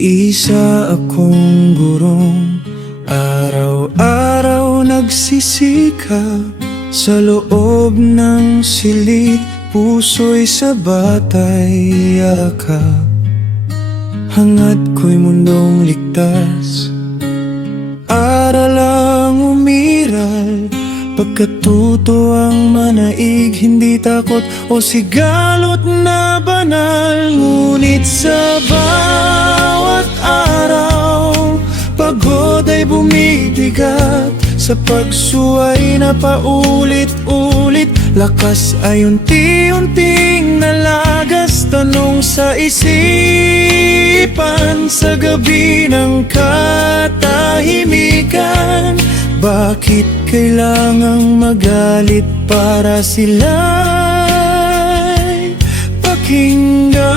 Isa akong gurong araw-araw nagsisikap sa loob ng silid, puso'y sa batay yakap. Hangad ko'y mundong ligtas, aral ang umiral, pagkatuto ang manaig, hindi takot o sigalot na banal. Ngunit sa bawat araw, pagod ay bumibigat, sa pagsuway na paulit-ulit, lakas ay unti-unting nalagas. Tanong sa isipan sa gabi ng katahimikan, bakit kailangang magalit para sila'y pakinggan?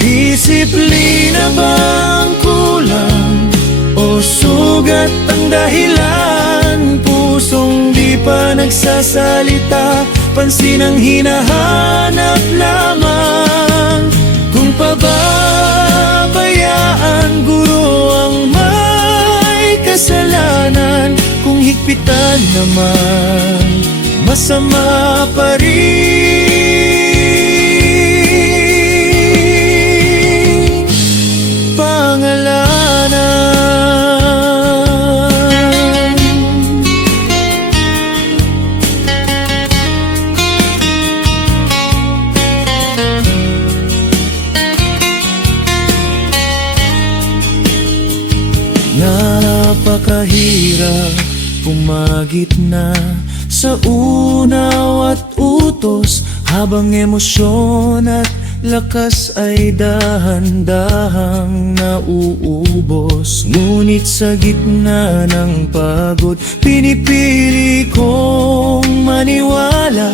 Disiplina ba ang kulang o sugat ang dahilan? Pusong di pa nagsasalita, pansin ang hinahanap lamang. Kung pababayaan, guro ang may kasalanan. Kung higpitan naman, masama pa rin pangalanan. Napakahirap pumagit na sa unaw at utos, habang emosyon at lakas ay dahan-dahang nauubos. Ngunit sa gitna ng pagod, pinipili kong maniwala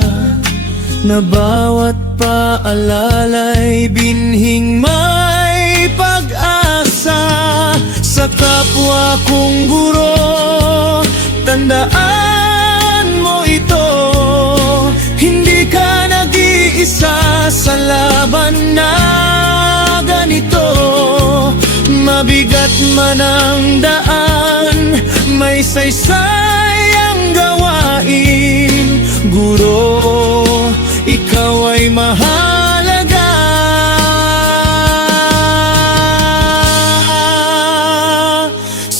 na bawat paalala'y binhing may pag-asa. Sa kapwa kong guro, tandaan mo ito, hindi ka nag-iisa sa laban na ganito. Mabigat man ang daan, may saysay ang gawain. Guro, ikaw ay mahalaga.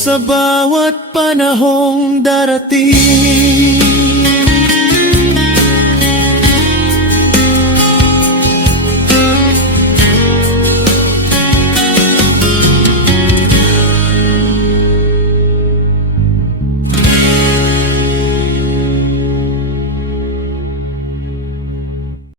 Sa bawat panahong darating,